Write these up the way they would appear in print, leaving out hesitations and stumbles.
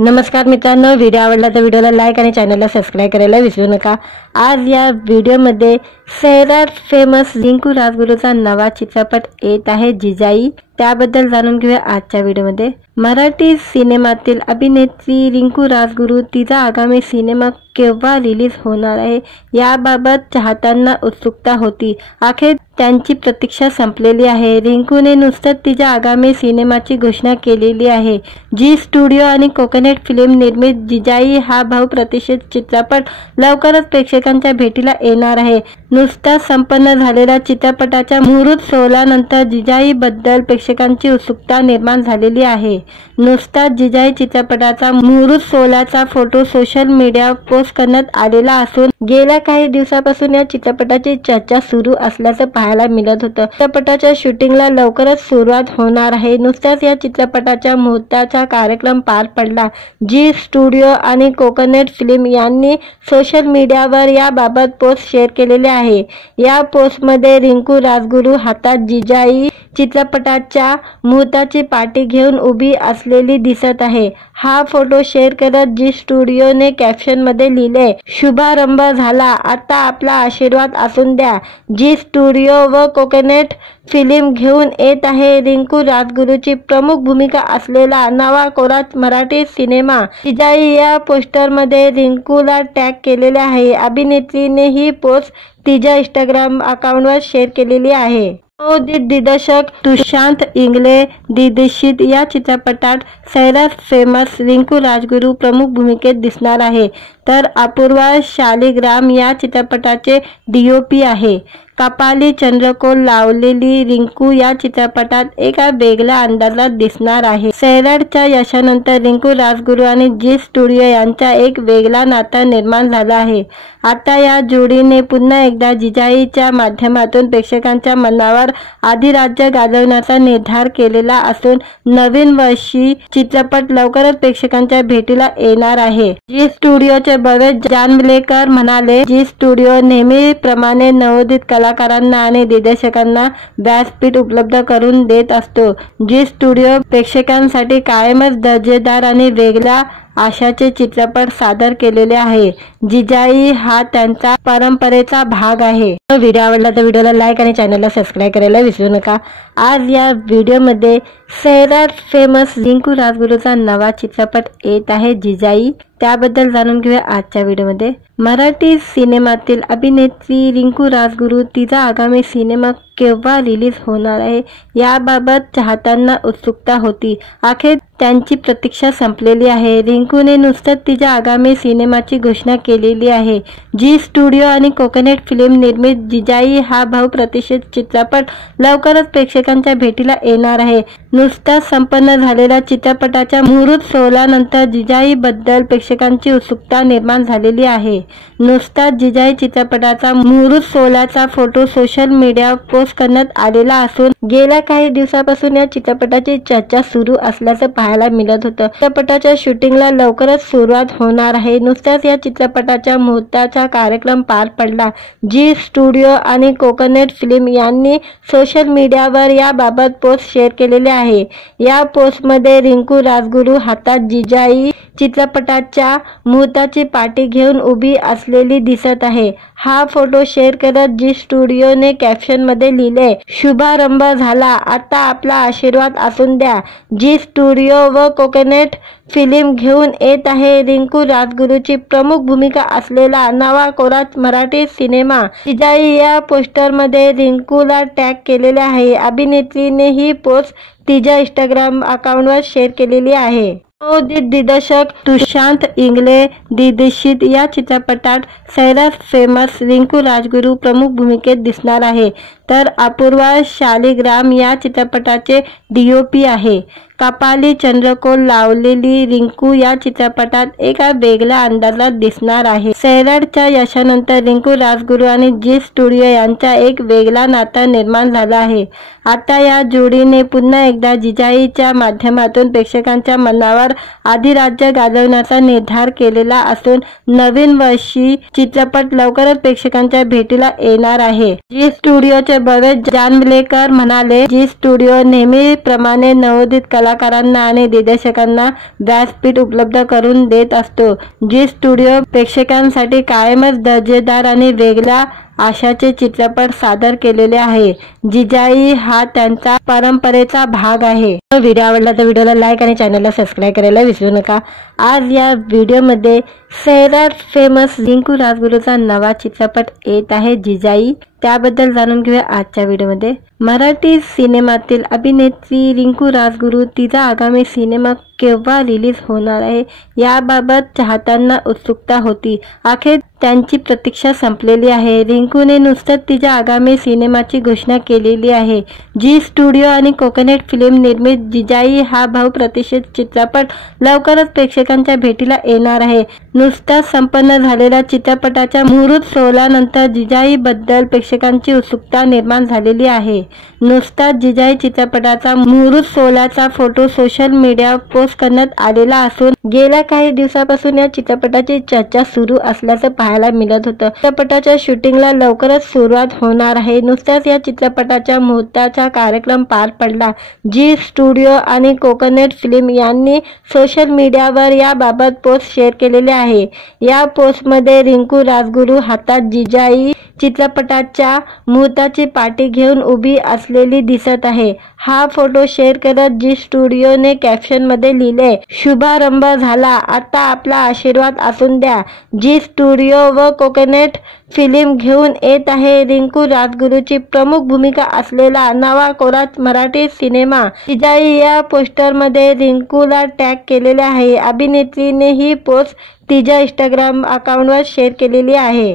नमस्कार मित्रांनो, व्हिडिओ आवडला तर व्हिडिओला लाईक आणि चॅनलला सबस्क्राइब करायला विसरू नका। आज या व्हिडिओमध्ये सैराट फेमस रिंकू राजगुरूचा नवा चित्रपट येत आहे जिजाई, त्याबद्दल जाणून घेऊया आजच्या व्हिडिओमध्ये। मराठी सिनेमातील अभिनेत्री रिंकू राजगुरू तिचा आगामी सिनेमा केव्हा रिलीज होणार आहे याबाबत चाहत्यांना उत्सुकता होती। अखेर त्यांची प्रतीक्षा संपलेली आहे। रिंकूने नुकतंच तिच्या आगामी सिनेमाची घोषणा केलेली आहे। जी स्टुडिओ आणि कोकोनट फिल्म निर्मित जिजाई हा बहुप्रतीक्षित चित्रपट लवकरच प्रेक्षकांच्या भेटीला येणार आहे। नुकताच संपन्न झालेल्या चित्रपटाच्या मुहूर्त सोहळ्यानंतर जिजाई बद्दल प्रेक्षकांची उत्सुकता निर्माण झालेली आहे। नुकताच जिजाई चित्रपटाचा मुहूर्त सोहळ्याचा फोटो सोशल मीडियावर पोस्ट करण्यात आलेला असून गेल्या काही दिवसापासून या चित्रपटाची चर्चा सुरू असल्याचं पाहायला मिळत होतं। चित्रपटाच्या शूटिंगला लवकरच सुरुवात होणार आहे। नुकताच या चित्रपटाच्या मुहूर्ताचा कार्यक्रम पार पडला। जी स्टुडिओ आणि कोकोनट फिल्म यांनी सोशल मीडियावर याबाबत पोस्ट शेअर केलेले आहे। या पोस्टमध्ये रिंकू राजगुरू हातात जिजाई चित्रपटाच्या मुहूर्ताची पाटी घेऊन उभी असलेली दिसत आहे। हा फोटो शेअर करत जी स्टुडिओने कॅप्शन मध्ये लिहिले, शुभारंभ झाला, आता आपला आशीर्वाद असून द्या। जी स्टुडिओ व कोकोनट फिल्म घेऊन येत आहे रिंकू राजगुरूची प्रमुख भूमिका असलेला नवा कोरा मराठी सिनेमा जिजाई। या पोस्टरमध्ये रिंकूला टॅग केलेले आहे। अभिनेत्रीने ही पोस्ट तिच्या इंस्टाग्राम अकाउंटवर शेअर केलेली आहे। नवोदित दिग्दर्शक सुशांत इंगळे दिग्दर्शित या चित्रपटात सैराट फेमस रिंकू राजगुरू प्रमुख भूमिकेत दिसणार आहे, तर अपूर्वा शालिग्राम या चित्रपटाचे DOP आहे। कपाली चंद्रकोर लावलेली रिंकू या चित्रपटात एका वेगळ्या अंदाजात दिसणार आहे। सैराटच्या यशानंतर रिंकू राजगुरू आणि जी स्टुडिओ यांचा एक वेगळा नाता निर्माण झाला आहे। आता या जोडीने पुन्हा एकदा जिजाईच्या माध्यमातून प्रेक्षकांच्या मनावर अधिराज्य गाजवण्याचा निर्धार केलेला असून नवीन वर्षी चित्रपट लवकरच प्रेक्षकांच्या भेटीला येणार आहे। जी स्टुडिओचे भव्य जानवलेकर म्हणाले, जी स्टुडिओ नेहमीप्रमाणे नवोदित कलाकारांना आणि दिग्दर्शकांना व्यासपीठ उपलब्ध करून देत असतो। जी स्टुडिओ प्रेक्षकांसाठी कायमच दर्जेदार आणि वेगळ्या आशाचे चित्रपट सादर केलेले आहे। जिजाई हा त्यांच्या परंपरेचा भाग आहे। व्हिडिओ आवडला तर व्हिडिओला लाईक आणि चॅनलला सबस्क्राइब करायला विसरू नका। आज या व्हिडिओमध्ये सैराट फेमस रिंकू राजगुरूचा नवा चित्रपट येत आहे जिजाई, त्याबद्दल जाणून घेऊया आजच्या व्हिडिओमध्ये। मराठी सिनेमातील अभिनेत्री रिंकू राजगुरू तिचा आगामी सिनेमा केव्हा रिलीज होणार आहे याबाबत चाहत्यांना उत्सुकता होती। अखेर त्यांची प्रतीक्षा संपलेली आहे। रिंकूने नुकतंच तिच्या आगामी सिनेमाची घोषणा केलेली आहे। जी स्टुडिओ आणि कोकोनट फिल्म निर्मित जिजाई हा बहुप्रतीक्षित चित्रपट लवकरच प्रेक्षकांच्या भेटीला येणार आहे। नुकताच संपन्न झालेल्या चित्रपटाच्या मुहूर्त सोहळ्यानंतर जिजाई बद्दल प्रेक्षकांची उत्सुकता निर्माण झालेली आहे। नुकताच जिजाई चित्रपटाचा मुहूर्त सोहळ्याचा फोटो सोशल मीडियावर पोस्ट करण्यात आलेला असून गेल्या काही दिवसापासून या चित्रपटाची चर्चा सुरू असल्याचं पाहायला मिळत होतं। चित्रपटाच्या शूटिंगला लवकरच सुरुवात होणार आहे। नुकताच या चित्रपटाच्या मुहूर्ताचा कार्यक्रम पार पडला। जी स्टुडिओ आणि कोकोनट फिल्म यांनी सोशल मीडियावर याबाबत पोस्ट शेअर केलेले आहे। या पोस्टमध्ये रिंकू राजगुरू हातात जिजाई चित्रपटाच्या मुहूर्ताची पाटी घेऊन उभी असलेली दिसत आहे। हा फोटो शेअर करत जी स्टुडिओने कॅप्शन मध्ये लिहिले, शुभारंभ झाला, आता आपला आशीर्वाद असून द्या। जी स्टुडिओ व कोकोनट फिल्म घेऊन येत आहे रिंकू राजगुरूची प्रमुख भूमिका असलेला नवा कोरा मराठी सिनेमा जिजाई। या पोस्टरमध्ये रिंकूला टॅग केलेले आहे। अभिनेत्रीने ही पोस्ट तिच्या इंस्टाग्राम अकाउंटवर शेअर केलेली आहे। नवोदित दिग्दर्शक सुशांत इंगळे दिग्दर्शित या चित्रपटात सैराट फेमस रिंकू राजगुरू प्रमुख भूमिकेत दिसणार आहे, तर अपूर्वा शालिग्राम या चित्रपटाचे DOP आहे। कपाली चंद्रकोर लावलेली रिंकू या चित्रपटात एका वेगळ्या अंदाजात दिसणार आहे। सैराटच्या यशानंतर रिंकू राजगुरू आणि जी स्टुडिओ यांचा एक वेगळा नाता निर्माण झाला आहे। आता या जोडीने पुन्हा एकदा जिजाईच्या माध्यमातून प्रेक्षकांच्या मनावर अधिराज्य गाजवण्याचा निर्धार केलेला असून नवीन वर्षी चित्रपट लवकरच प्रेक्षकांच्या भेटीला येणार आहे। जी स्टुडिओचे भव्य जानवलेकर म्हणाले, जी स्टुडिओ नेहमीप्रमाणे नवोदित कला कलाकारांना आणि दिग्दर्शकांना व्यासपीठ उपलब्ध करून देत असतो। जी स्टुडिओ प्रेक्षकांसाठी कायमच दर्जेदार आणि वेगळ्या आशाचे चित्रपट सादर केलेले आहे। जिजाई हा त्यांचा परंपरेचा भाग आहे। व्हिडिओ आवडला तर व्हिडिओला लाईक आणि चॅनलला सबस्क्राइब करायला विसरू नका। आज या व्हिडिओमध्ये सैराट फेमस रिंकू राजगुरूचा नवा चित्रपट येत आहे जिजाई, त्याबद्दल जाणून घेऊया आजच्या व्हिडिओमध्ये। मराठी सिनेमातील अभिनेत्री रिंकू राजगुरू तिचा आगामी सिनेमा केव्हा रिलीज होणार आहे याबाबत चाहत्यांना उत्सुकता होती। अखेर त्यांची प्रतीक्षा संपलेली आहे। रिंकूने नुकतंच तिच्या आगामी सिनेमाची घोषणा केलेली आहे। जी स्टुडिओ आणि कोकोनट फिल्म निर्मित जिजाई हा बहुप्रतीक्षित चित्रपट लवकरच प्रेक्षकांच्या भेटीला येणार आहे। नुकताच संपन्न झालेल्या चित्रपटाच्या मुहूर्त सोहळ्यानंतर जिजाई बद्दल प्रेक्षकांची उत्सुकता निर्माण झालेली आहे। नुकताच जिजाई चित्रपटाचा मुहूर्त सोहळ्याचा फोटो सोशल मीडियावर पोस्ट करण्यात आलेला असून गेल्या काही दिवसापासून या चित्रपटाची चर्चा सुरू असल्याचं पाहायला मिळत होतं। चित्रपटाच्या शूटिंगला लवकरच सुरुवात होणार आहे। नुकत्याच या चित्रपटाच्या मुहूर्ताचा कार्यक्रम पार पडला। जी स्टुडिओ आणि कोकोनट फिल्म यांनी सोशल मीडियावर याबाबत पोस्ट शेअर केलेले आहे। या पोस्टमध्ये रिंकू राजगुरू हातात जिजाई चित्रपटाच्या मुहूर्ताची पाटी घेऊन उभी असलेली दिसत आहे। हा फोटो शेअर करत जी स्टुडिओने कॅप्शन मध्ये लिहिले, शुभारंभ झाला, आता आपला आशीर्वाद असून द्या। जी स्टुडिओ व कोकोनट फिल्म घेऊन येत आहे रिंकू राजगुरूची प्रमुख भूमिका असलेला नवा कोरा मराठी सिनेमा जिजाई। या पोस्टरमध्ये रिंकूला टॅग केलेले आहे। अभिनेत्रीने ही पोस्ट तिच्या इंस्टाग्राम अकाउंटवर शेअर केलेली आहे।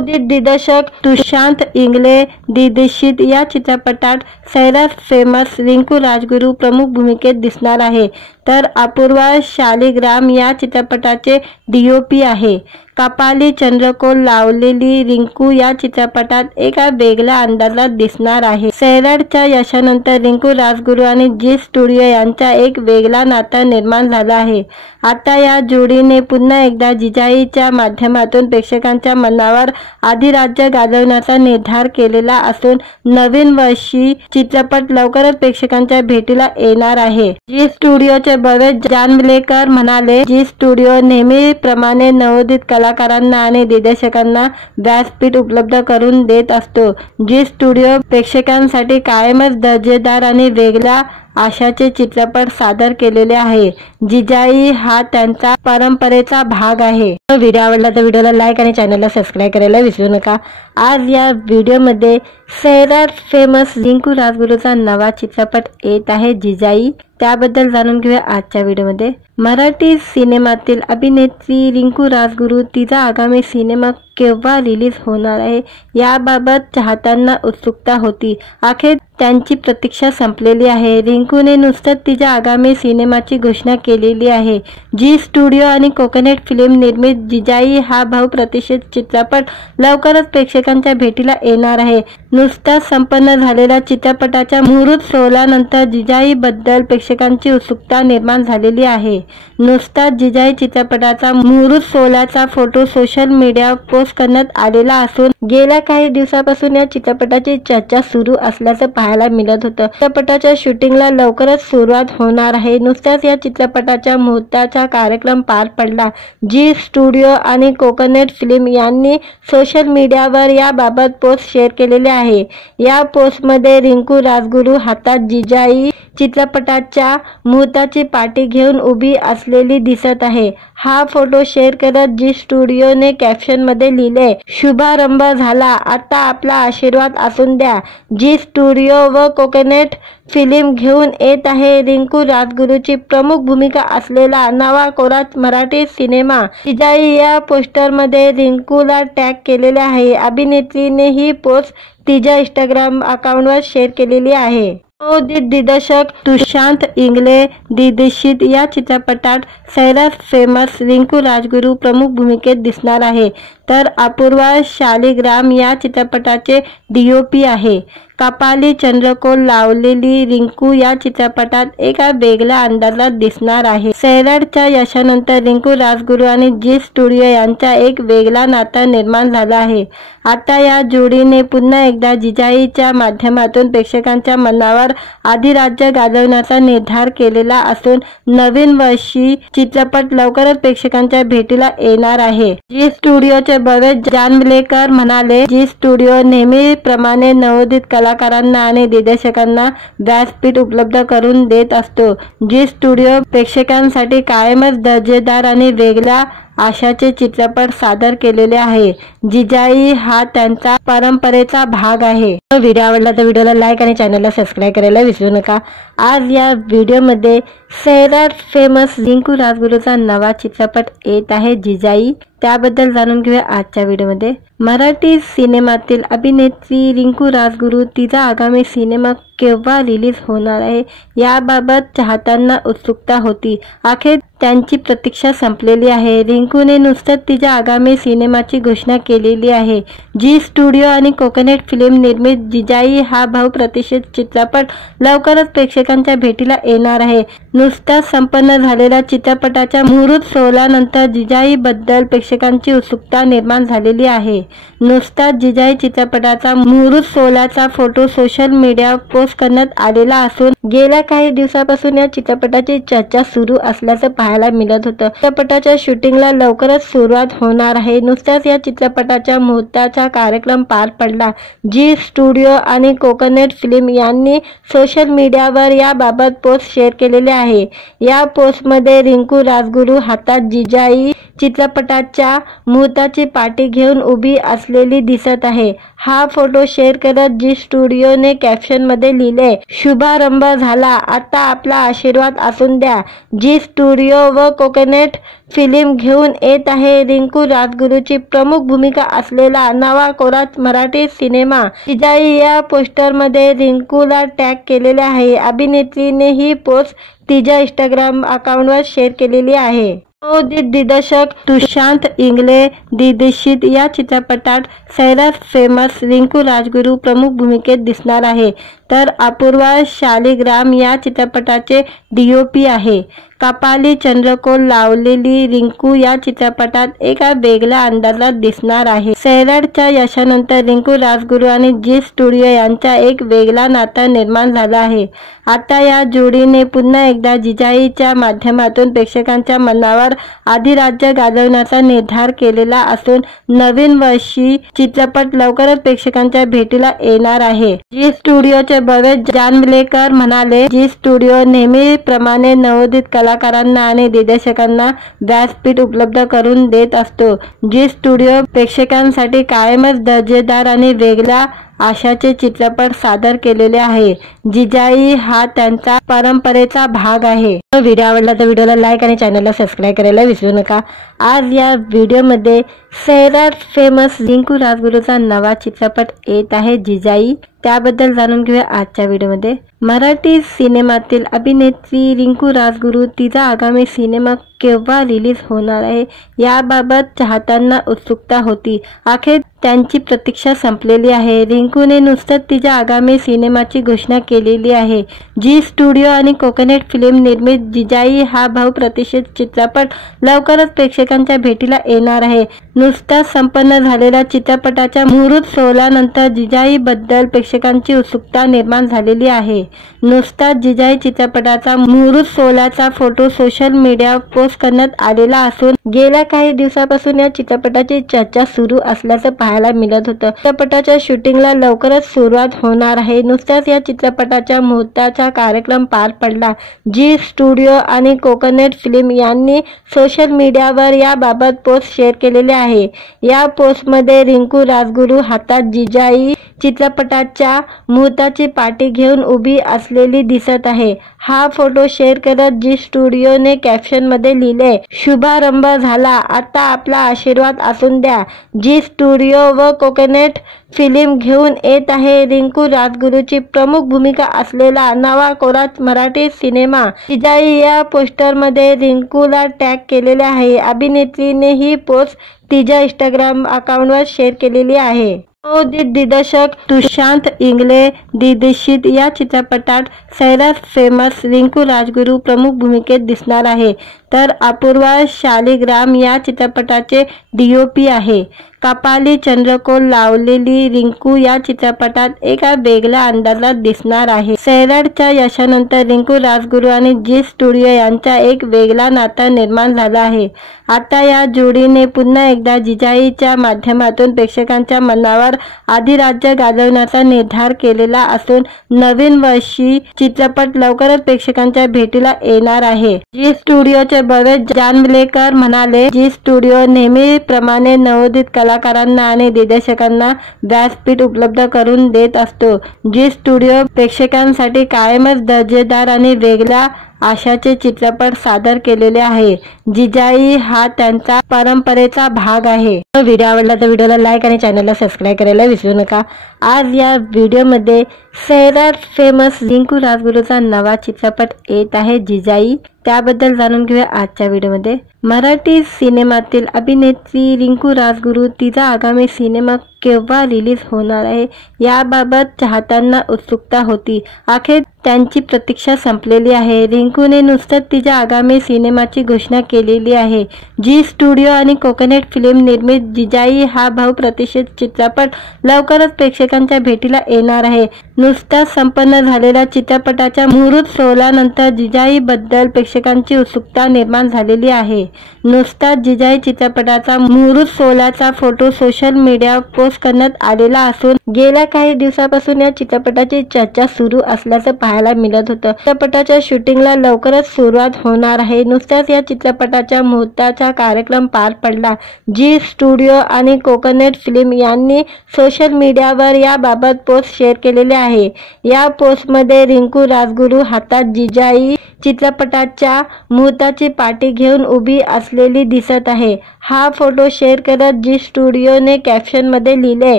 दिग्दर्शक तुषार इंगळे दिग्दर्शित या चित्रपटात सैराट फेमस रिंकू राजगुरू प्रमुख भूमिकेत दिसणार आहे, तर अपूर्वा शालिग्राम या चित्रपटाचे DOP आहे। कपाली चंद्रकोर लावलेली रिंकू या चित्रपटात एका वेगळ्या अंदाजात दिसणार आहे। सैराटच्या यशानंतर रिंकू राजगुरू आणि जी स्टुडिओ यांचा एक वेगळा नाता निर्माण झाला आहे। आता या जोडीने पुन्हा एकदा जिजाईच्या माध्यमातून प्रेक्षकांच्या मनावर अधिराज्य गाजवण्याचा निर्धार केलेला असून नवीन वर्षी चित्रपट लवकरच प्रेक्षकांच्या भेटीला येणार आहे। जी स्टुडिओचे भव्य जानवलेकर म्हणाले, जी स्टुडिओ नेहमीप्रमाणे नवोदित कलाकारांना आणि दिग्दर्शकांना व्यासपीठ उपलब्ध करून देत असतो। जी स्टुडिओ प्रेक्षकांसाठी कायमच दर्जेदार आणि वेगळ्या आशाचे चित्रपट सादर केलेले आहे। जिजाई हा त्यांचा परंपरेचा भाग आहे। व्हिडिओ आवडला तर व्हिडिओला लाईक आणि चॅनलला सबस्क्राइब करायला विसरू नका। आज या व्हिडिओमध्ये सैराट फेमस रिंकू राजगुरूचा नवा चित्रपट येत आहे जिजाई, त्याबद्दल जाणून घेऊया आजच्या व्हिडिओमध्ये। मराठी सिनेमातील अभिनेत्री रिंकू राजगुरू तिचा आगामी सिनेमा केव्हा रिलीज होणार आहे याबाबत चाहत्यांना उत्सुकता होती। अखेर त्यांची प्रतीक्षा संपलेली आहे। रिंकूने नुकतंच तिच्या आगामी सिनेमाची घोषणा केलेली आहे। जी स्टुडिओ आणि कोकोनट फिल्म निर्मित जिजाई हा बहुप्रतीक्षित चित्रपट लवकरच प्रेक्षकांच्या भेटीला येणार आहे। नुकताच संपन्न झालेल्या चित्रपटाच्या मुहूर्त सोहळ्यानंतर जिजाई बद्दल प्रेक्षकांची उत्सुकता निर्माण झालेली आहे। नुकताच जिजाई चित्रपटाचा मुहूर्त सोहळ्याचा फोटो सोशल मीडियावर पोस्ट करण्यात आलेला असून गेल्या काही दिवसापासून या चित्रपटाची चर्चा सुरू असल्याचं पाहायला मिळत होतं। चित्रपटाच्या शूटिंगला लवकरच सुरुवात होणार आहे। नुकत्याच या चित्रपटाच्या मुहूर्ताचा कार्यक्रम पार पडला। जी स्टुडिओ आणि कोकोनट फिल्म यांनी सोशल मीडियावर याबाबत पोस्ट शेअर केलेले आहे। या पोस्टमध्ये रिंकू राजगुरू हातात जिजाई चित्रपटाच्या मुहूर्ताची पाटी घेऊन उभी असलेली दिसत आहे। हा फोटो शेअर करत जी स्टुडिओने कॅप्शन मध्ये लिहिले, शुभारंभ झाला, आता आपला आशीर्वाद असून द्या। जी स्टुडिओ व कोकोनट फिल्म घेऊन येत आहे रिंकू राजगुरूची प्रमुख भूमिका असलेला नवा कोरा मराठी सिनेमा जिजाई। या पोस्टरमध्ये रिंकूला टॅग केलेले आहे। अभिनेत्रीने ही पोस्ट तिच्या इंस्टाग्राम अकाउंटवर शेअर केलेली आहे। दिग्दर्शक तुषार इंगळे दिग्दर्शित या चित्रपटात सैराट फेमस रिंकू राजगुरू प्रमुख भूमिकेत दिसणार आहे, तर अपूर्वा शालिग्राम या चित्रपटाचे DOP आहे। कपाली चंद्रकोर लावलेली रिंकू या चित्रपटात एका वेगळ्या अंदाजात दिसणार आहे। सैराटच्या यशानंतर रिंकू राजगुरू आणि जी स्टुडिओ यांचा एक वेगळा नाता निर्माण झाला आहे। आता या जोडीने पुन्हा एकदा जिजाईच्या माध्यमातून प्रेक्षकांच्या मनावर अधिराज्य गाजवण्याचा निर्धार केलेला असून नवीन वर्षी चित्रपट लवकरच प्रेक्षकांच्या भेटीला येणार आहे। जी स्टुडिओचे भवेश जानवलेकर म्हणाले, जी स्टुडिओ नेहमीप्रमाणे नवोदित कलाकारांना आणि दिग्दर्शकांना व्यासपीठ उपलब्ध करून देत असतो। जी स्टुडिओ प्रेक्षकांसाठी कायमच दर्जेदार आणि वेगळ्या आशाचे चित्रपट सादर केलेले आहे। जिजाई हा त्यांचा परंपरेचा भाग आहे। व्हिडिओ आवडला तर व्हिडिओला लाईक आणि चॅनलला सबस्क्राइब करायला विसरू नका। आज या व्हिडिओमध्ये सैराट फेमस रिंकू राजगुरूचा नवा चित्रपट येत आहे जिजाई, त्याबद्दल जाणून घेऊया आजच्या व्हिडिओमध्ये। मराठी सिनेमातील अभिनेत्री रिंकू राजगुरू तिचा आगामी सिनेमा केव्हा रिलीज होणार आहे याबाबत चाहत्यांना उत्सुकता होती। अखेर त्यांची प्रतीक्षा संपलेली आहे। रिंकूने नुकतंच तिच्या आगामी सिनेमाची घोषणा केलेली आहे। जी स्टुडिओ आणि कोकोनट फिल्म निर्मित जिजाई हा बहुप्रतीक्षित चित्रपट लवकरच प्रेक्षकांच्या भेटीला येणार आहे। नुकताच संपन्न झालेल्या चित्रपटाच्या मुहूर्त सोहळ्यानंतर जिजाई बद्दल प्रेक्षकांची उत्सुकता निर्माण झालेली आहे। नुकताच जिजाई चित्रपटाचा मुहूर्त सोहळ्याचा फोटो सोशल मीडियावर पोस्ट करण्यात आलेला असून गेल्या काही दिवसांपासून या चित्रपटाची चर्चा सुरू असल्याचं पाहायला मिळत होतं। चित्रपटाच्या शूटिंगला लवकरच सुरुवात होणार आहे। नुकताच या चित्रपटाच्या मुहूर्ताचा कार्यक्रम पार पडला। जी स्टुडिओ आणि कोकोनट फिल्म यांनी सोशल मीडियावर याबाबत पोस्ट शेअर केलेले आहे। या पोस्टमध्ये रिंकू राजगुरू हातात जिजाई चित्रपटाच्या मुहूर्ताची पाटी घेऊन उभी असलेली दिसत आहे। हा फोटो शेअर करत जी स्टुडिओने कॅप्शनमध्ये लिहिले, शुभारंभ झाला, आता आपला आशीर्वाद असून द्या। जी स्टुडिओ व कोकोनट फिल्म घेऊन येत आहे रिंकू राजगुरूची प्रमुख भूमिका असलेला नवा कोरा मराठी सिनेमा जिजाई। या पोस्टरमध्ये रिंकूला टॅग केलेले आहे। अभिनेत्रीने ही पोस्ट तिच्या इंस्टाग्राम अकाउंटवर शेअर केलेली आहे। नवोदित दिग्दर्शक सुशांत इंगळे दिग्दर्शित या चित्रपटात सैराट फेमस रिंकू राजगुरू प्रमुख भूमिकेत दिसणार आहे, तर अपूर्वा शालिग्राम या चित्रपटाचे DOP आहे। कपाली चंद्रकोर लावलेली रिंकू या चित्रपटात एका वेगळ्या अंदाजात दिसणार आहे। सैराटच्या यशानंतर रिंकू राजगुरू आणि जी स्टुडिओ यांचा एक वेगळा नाता निर्माण झाला आहे। आता या जोडीने पुन्हा एकदा जिजाईच्या माध्यमातून प्रेक्षकांच्या मनावर अधिराज्य गाजवण्याचा निर्धार केलेला असून नवीन वर्षी चित्रपट लवकरच प्रेक्षकांच्या भेटीला येणार आहे। जी स्टुडिओचे भवेश जानवलेकर म्हणाले, जी स्टुडिओ नेहमीप्रमाणे नवोदित कलाकारांना आणि दिग्दर्शकांना व्यासपीठ उपलब्ध करून देत असतो। जी स्टुडिओ प्रेक्षकांसाठी कायमच दर्जेदार आणि वेगळ्या आशाचे चित्रपट सादर केलेले आहे। जिजाई हा त्यांचा परंपरेचा भाग आहे। व्हिडिओ आवडला तर व्हिडिओला लाईक आणि चॅनलला सबस्क्राइब करायला विसरू नका। आज या व्हिडिओमध्ये सैराट फेमस रिंकू राजगुरूचा नवा चित्रपट येत आहे जिजाई, त्याबद्दल जाणून घेऊया आजच्या व्हिडिओमध्ये। मराठी सिनेमातील अभिनेत्री रिंकू राजगुरू तिचा आगामी सिनेमा केव्हा रिलीज होणार आहे याबाबत चाहत्यांना उत्सुकता होती। अखेर त्यांची प्रतीक्षा संपलेली आहे। रिंकूने नुकतंच तिच्या आगामी सिनेमाची घोषणा केलेली आहे। जी स्टुडिओ आणि कोकोनट फिल्म निर्मित जिजाई हा बहुप्रतीक्षित चित्रपट लवकरच प्रेक्षकांच्या भेटीला येणार आहे। नुकताच संपन्न झालेल्या चित्रपटाच्या मुहूर्त सोहळ्यानंतर जिजाई बद्दल प्रेक्षकांची उत्सुकता निर्माण झालेली आहे। नुकताच जिजाई चित्रपटाचा मुहूर्त सोहळ्याचा फोटो सोशल मीडियावर पोस्ट करण्यात आलेला असून गेल्या काही दिवसांपासून या चित्रपटाची चर्चा सुरू असल्याचं पाहायला मिळत होतं। चित्रपटाच्या शूटिंगला लवकरच सुरुवात होणार आहे। नुकताच या चित्रपटाच्या मुहूर्ताचा कार्यक्रम पार पडला। जी स्टुडिओ आणि कोकोनट फिल्म यांनी सोशल मीडियावर याबाबत पोस्ट शेअर केलेले आहे। या पोस्टमध्ये रिंकू राजगुरू हातात जिजाई चित्रपटाच्या मुहूर्ताची पाटी घेऊन उभी असलेली दिसत आहे। हा फोटो शेअर करत जी स्टुडिओने कॅप्शनमध्ये लिहिले, शुभारंभ झाला, आता आपला आशीर्वाद असून द्या। जी स्टुडिओ व कोकोनट फिल्म घेऊन येत आहे रिंकू राजगुरूची प्रमुख भूमिका असलेला नवा कोरा मराठी सिनेमा जिजाई। या पोस्टरमध्ये रिंकूला टॅग केलेले आहे। अभिनेत्रीने ही पोस्ट तिच्या इंस्टाग्राम अकाउंटवर शेअर केलेली आहे। नवोदित दिग्दर्शक सुशांत इंगळे दिग्दर्शित या चित्रपटात सैराट फेमस रिंकू राजगुरू प्रमुख भूमिकेत दिसणार आहे, तर अपूर्वा शालिग्राम या चित्रपटाचे DOP आहे. कपाली चंद्रकोर लावलेली रिंकू या चित्रपटात एका वेगळ्या अंदाजात दिसणार आहे. सैराटच्या यशानंतर रिंकू राजगुरू आणि जी स्टुडिओ यांचा एक वेगळा नाता निर्माण झाला आहे. आता या जोडीने पुन्हा एकदा जिजाईच्या माध्यमातून प्रेक्षकांच्या मनावर अधिराज्य गाजवण्याचा निर्धार केलेला असून नवीन वर्षी चित्रपट लवकरच प्रेक्षकांच्या भेटीला येणार आहे. जी स्टुडिओचे भवेश जानवलेकर म्हणाले, जी स्टुडिओ नेहमीप्रमाणे नवोदित कलाकारांना आणि दिग्दर्शकांना व्यासपीठ उपलब्ध करून देत असतो. जी स्टुडिओ प्रेक्षकांसाठी कायमच दर्जेदार आणि वेगळ्या आशाचे चित्रपट सादर केलेले आहे. जिजाई हा त्यांचा परंपरेचा भाग आहे. व्हिडिओ आवडला तर व्हिडिओला लाईक आणि चॅनलला सबस्क्राईब करायला विसरू नका. आज या व्हिडिओमध्ये सैराट फेमस रिंकू राजगुरूचा नवा चित्रपट येत आहे जिजाई, त्याबद्दल जाणून घेऊया आजच्या व्हिडिओमध्ये. मराठी सिनेमातील अभिनेत्री रिंकू राजगुरू तिचा आगामी सिनेमा केव्हा रिलीज होणार आहे याबाबत चाहत्यांना उत्सुकता होती. अखेर त्यांची प्रतीक्षा संपलेली आहे. रिंकूने नुकतंच तिच्या आगामी सिनेमाची घोषणा केलेली आहे. जी स्टुडिओ आणि कोकोनट फिल्म निर्मित जिजाई हा बहुप्रतीक्षित चित्रपट लवकरच प्रेक्षकांच्या भेटीला येणार आहे. नुकताच संपन्न झालेल्या चित्रपटाच्या मुहूर्त सोहळ्यानंतर जिजाई बद्दल प्रेक्षकांची उत्सुकता निर्माण झालेली आहे. नुकताच जिजाई चित्रपटाचा मुहूर्त सोहळ्याचा फोटो सोशल मीडियावर पोस्ट करण्यात आलेला असून गेल्या काही दिवसापासून या चित्रपटाची चर्चा सुरू असल्याचं पाहायला मिळत होतं. चित्रपटाच्या शूटिंगला लवकरच सुरुवात होणार आहे. नुकताच या चित्रपटाच्या मुहूर्ताचा कार्यक्रम पार पडला. जी स्टुडिओ आणि कोकोनट फिल्म यांनी सोशल मीडियावर याबाबत पोस्ट शेअर केलेले आहे. या पोस्टमध्ये रिंकू राजगुरू हातात जिजाई चित्रपटाच्या मुहूर्ताची पाटी घेऊन उभी असलेली दिसत आहे. हा फोटो शेअर करत जी स्टुडिओने कॅप्शनमध्ये लिहिले,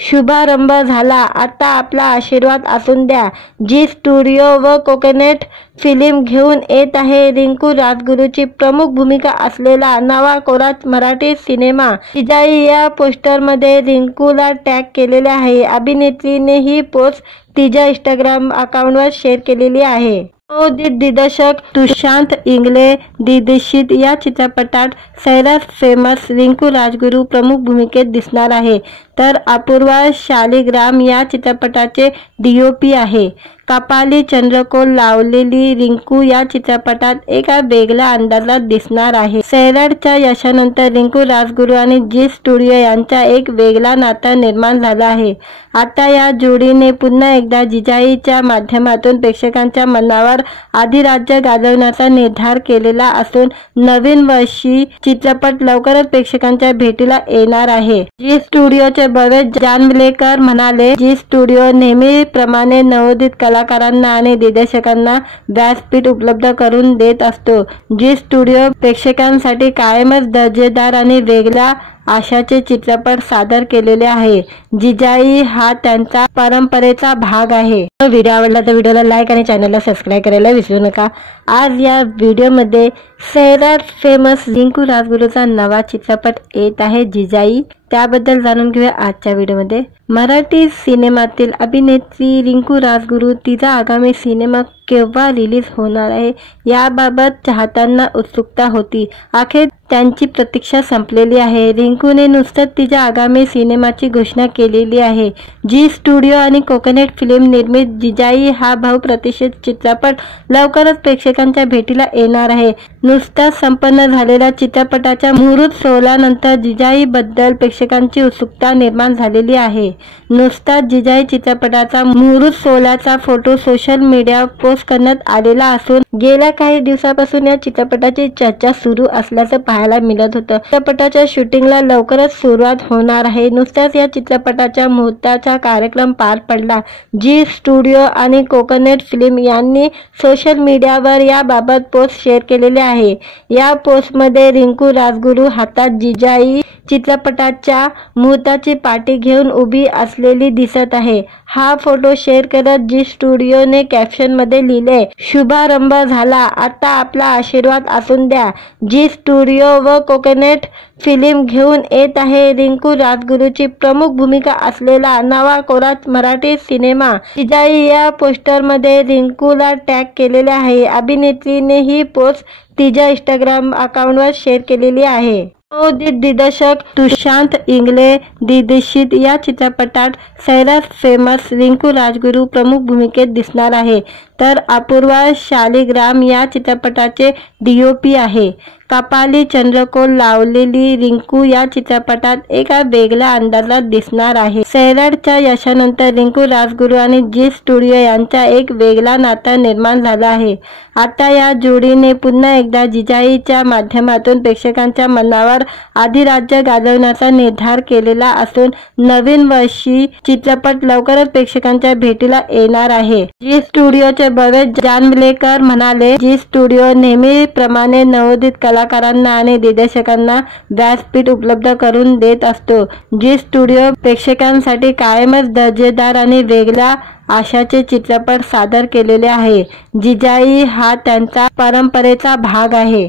शुभारंभ झाला, आता आपला आशीर्वाद असून द्या. जी स्टुडिओ व कोकोनट फिल्म घेऊन येत आहे रिंकू राजगुरूची प्रमुख भूमिका असलेला नवा कोरा मराठी सिनेमा जिजाई. या पोस्टरमध्ये रिंकूला टॅग केलेले आहे. अभिनेत्रीने ही पोस्ट तिच्या इंस्टाग्राम अकाउंटवर शेअर केलेली आहे. नवोदित दिग्दर्शक सुशांत इंगळे दिग्दर्शित या चित्रपटात सैराट फेमस रिंकू राजगुरू प्रमुख भूमिकेत दिसणार आहे, तर अपूर्वा शालिग्राम या चित्रपटाचे DOP आहे. कपाली चंद्रकोर लावलेली रिंकू या चित्रपटात एका वेगळ्या अंदाजात दिसणार आहे. सैराटच्या यशानंतर रिंकू राजगुरू आणि जी स्टुडिओ यांचा एक वेगळा नाता निर्माण झाला आहे. आता या जोडीने पुन्हा एकदा जिजाईच्या माध्यमातून प्रेक्षकांच्या मनावर अधिराज्य गाजवण्याचा निर्धार केलेला असून नवीन वर्षी चित्रपट लवकरच प्रेक्षकांच्या भेटीला येणार आहे. जी स्टुडिओचे भवेश जानवलेकर म्हणाले, जी स्टुडिओ नेहमीप्रमाणे नवोदित कलाकारांना आणि दिग्दर्शकांना व्यासपीठ उपलब्ध करून देत असतो. जी स्टुडिओ प्रेक्षकांसाठी कायमच दर्जेदार आणि वेगळ्या आशाचे चित्रपट सादर केलेले आहे. जिजाई हा त्यांचा परंपरेचा भाग आहे. व्हिडिओ आवडला तर व्हिडिओला लाईक आणि चॅनलला सबस्क्राईब करायला विसरू नका. आज या व्हिडिओमध्ये सैराट फेमस रिंकू राजगुरूचा नवा चित्रपट येत आहे जिजाई, त्याबद्दल जाणून घेऊया आजच्या व्हिडिओमध्ये. मराठी सिनेमातील अभिनेत्री रिंकू राजगुरू तिचा आगामी सिनेमा केव्हा रिलीज होणार आहे याबाबत चाहत्यांना उत्सुकता होती. अखेर त्यांची प्रतीक्षा संपलेली आहे. रिंकूने नुकतंच तिच्या आगामी सिनेमाची घोषणा केलेली आहे. जी स्टुडिओ आणि कोकोनट फिल्म निर्मित जिजाई हा बहुप्रतीक्षित चित्रपट लवकरच प्रेक्षकांच्या भेटीला येणार आहे. नुकताच संपन्न झालेल्या चित्रपटाच्या मुहूर्त सोहळ्यानंतर जिजाई बद्दल प्रेक्षकांची उत्सुकता निर्माण झालेली आहे. नुकताच जिजाई चित्रपटाचा मुहूर्त सोहळ्याचा फोटो सोशल मीडियावर पोस्ट करण्यात आलेला असून गेल्या काही दिवसापासून या चित्रपटाची चर्चा सुरू असल्याचं पाहायला मिळत होतं. चित्रपटाच्या शूटिंगला लवकरच सुरुवात होणार आहे. नुकताच या चित्रपटाच्या मुहूर्ताचा कार्यक्रम पार पडला. जी स्टुडिओ आणि कोकोनट फिल्म यांनी सोशल मीडियावर याबाबत पोस्ट शेअर केलेले आहे. या पोस्टमध्ये रिंकू राजगुरू हातात जिजाई चित्रपटाच्या मुहूर्ताची पाठी घेऊन उभी असलेली दिसत आहे। हा फोटो शेअर करत जी स्टुडिओने कॅप्शन मध्ये लिहिले, शुभारंभ झाला, आता आपला आशीर्वाद असून द्या। जी स्टुडिओ व कोकोनट फिल्म घेऊन येत आहे रिंकू राजगुरूची प्रमुख भूमिका असलेला नवा कोरा मराठी सिनेमा जिजाई। या पोस्टरमध्ये रिंकूला टॅग केलेले आहे। अभिनेत्रीने ही पोस्ट तिच्या इंस्टाग्राम अकाउंटवर शेअर केलेली आहे। नवोदित दिग्दर्शक सुशांत इंगळे दिग्दर्शित या चित्रपटात सैराट फेमस रिंकू राजगुरू प्रमुख भूमिकेत दिसणार आहे, तर अपूर्वा शालिग्राम या चित्रपटाचे DOP आहे। कपाली चंद्रकोर लावलेली रिंकू या चित्रपटात एका वेगळ्या अंदाजात दिसणार आहे। सैराटच्या यशानंतर रिंकू राजगुरू आणि जी स्टुडिओ यांचा एक वेगळा नाता निर्माण झाला आहे। आता या जोडीने पुन्हा एकदा जिजाईच्या माध्यमातून प्रेक्षकांच्या मनावर अधिराज्य गाजवण्याचा निर्धार केलेला असून नवीन वर्षी चित्रपट लवकरच प्रेक्षकांच्या भेटीला येणार आहे। जी स्टुडिओचे भव्य जानवलेकर म्हणाले, जी स्टुडिओ नेहमीप्रमाणे नवोदित कलाकारांना आणि दिग्दर्शकांना व्यासपीठ उपलब्ध करून देत असतो। जी स्टुडिओ प्रेक्षकांसाठी कायमच दर्जेदार आणि वेगळ्या आशाचे चित्रपट सादर केलेले आहे। जिजाई हा त्यांचा परंपरेचा भाग आहे।